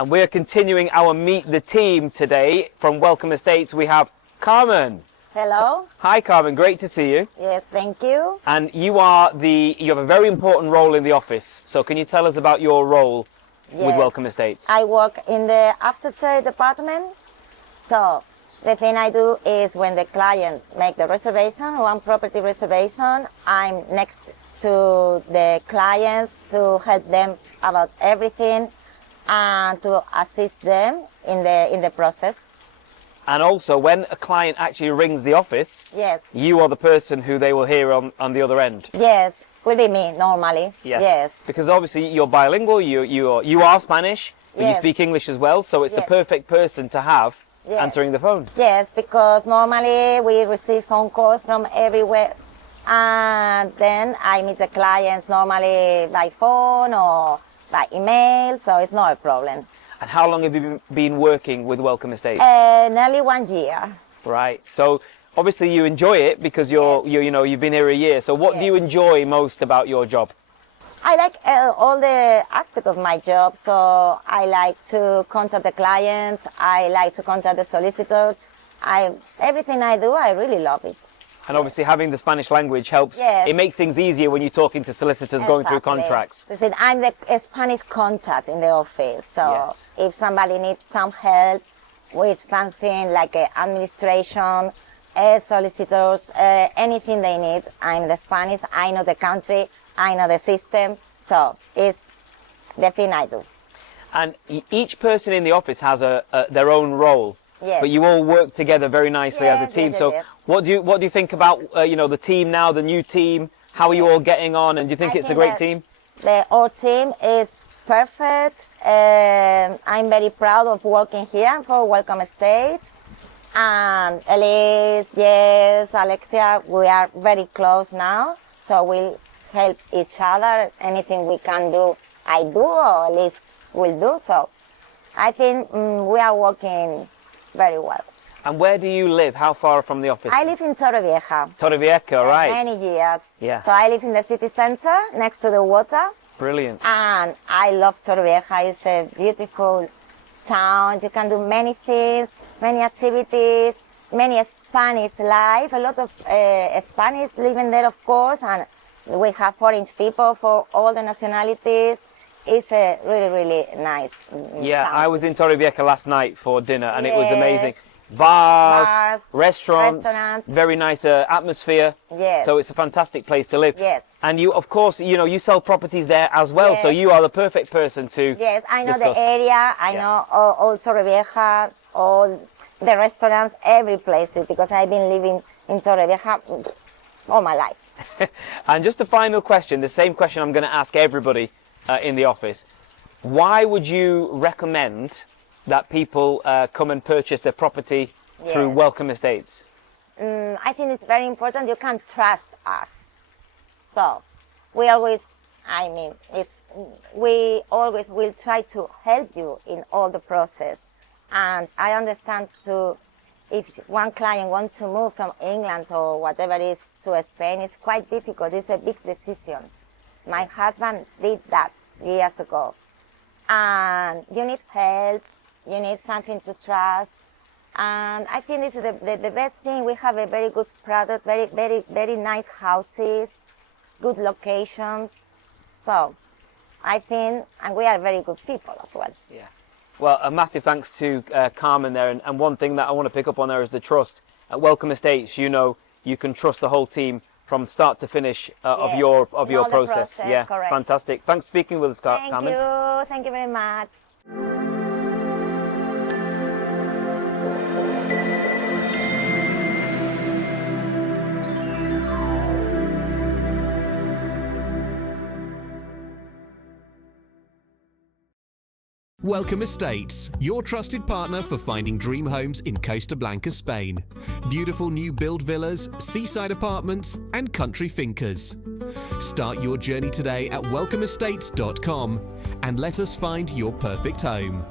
And we're continuing our Meet the Team today. From Welcome Estates, we have Carmen. Hello. Hi, Carmen. Great to see you. Yes, thank you. And you have a very important role in the office. So can you tell us about your role with Welcome Estates? I work in the after-sale department. So the thing I do is when the client make the reservation, one property reservation, I'm next to the clients to help them about everything and to assist them in the process. And also, when a client actually rings the office, yes, you are the person who they will hear on the other end. Yes, will be me normally. Yes. Because obviously you're bilingual. You are Spanish, but you Yes. speak English as well. So it's the Yes. perfect person to have Yes. answering the phone. Yes, because normally we receive phone calls from everywhere, and then I meet the clients normally by phone or by email, so it's not a problem. And how long have you been working with Welcome Estates? Nearly 1 year. Right. So obviously you enjoy it because you've been here a year. So what do you enjoy most about your job? I like all the aspects of my job. So I like to contact the clients. I like to contact the solicitors. Everything I do, I really love it. And obviously having the Spanish language helps. Yes. It makes things easier when you're talking to solicitors going through contracts. Listen, I'm the Spanish contact in the office. So Yes. if somebody needs some help with something like administration, solicitors, anything they need, I'm the Spanish. I know the country. I know the system. So it's the thing I do. And each person in the office has their own role. Yes. But you all work together very nicely as a Yes, team. yes, So yes. what do you think about the team now, the new team? How are you all getting on? And do you think it's a great team? Our team is perfect. I'm very proud of working here for Welcome Estates. And Elise, yes, Alexia, we are very close now. So we'll help each other. Anything we can do, I do, or Elise will do. So I think we are working very well. And where do you live? How far from the office? I live in Torrevieja. Torrevieja, right. Many years. Yeah. So I live in the city center next to the water. Brilliant. And I love Torrevieja. It's a beautiful town. You can do many things, many activities, many Spanish life. A lot of Spanish living there, of course. And we have foreign people for all the nationalities. It's a really, really nice Yeah, town. I was in Torrevieja last night for dinner and it was Yes. amazing. Bars, restaurants, restaurants. very nice atmosphere. Yes. So it's a fantastic place to live. Yes. And you, of course, you sell properties there as well. So Yes. you are the perfect person to Yes, I know discuss. the area. I know all Torrevieja, all the restaurants, every place, because I've been living in Torrevieja all my life. And just a final question, the same question I'm going to ask everybody in the office. Why would you recommend that people come and purchase a property through Yes. Welcome Estates? I think it's very important. You can trust us. So we always will try to help you in all the process. And I understand too, if one client wants to move from England or whatever it is to Spain, it's quite difficult. It's a big decision. My husband did that years ago. And you need help. You need something to trust. And I think this is the best thing. We have a very good product, very, very, very nice houses, good locations. So I think, and we are very good people as well. Yeah. Well, a massive thanks to Carmen there. And one thing that I want to pick up on there is the trust. At Welcome Estates, you can trust the whole team from start to finish of your process. Yeah, correct. Fantastic. Thanks for speaking with us, Carmen. Thank you very much. Welcome Estates, your trusted partner for finding dream homes in Costa Blanca, Spain. Beautiful new build villas, seaside apartments and country fincas. Start your journey today at welcomeestates.com and let us find your perfect home.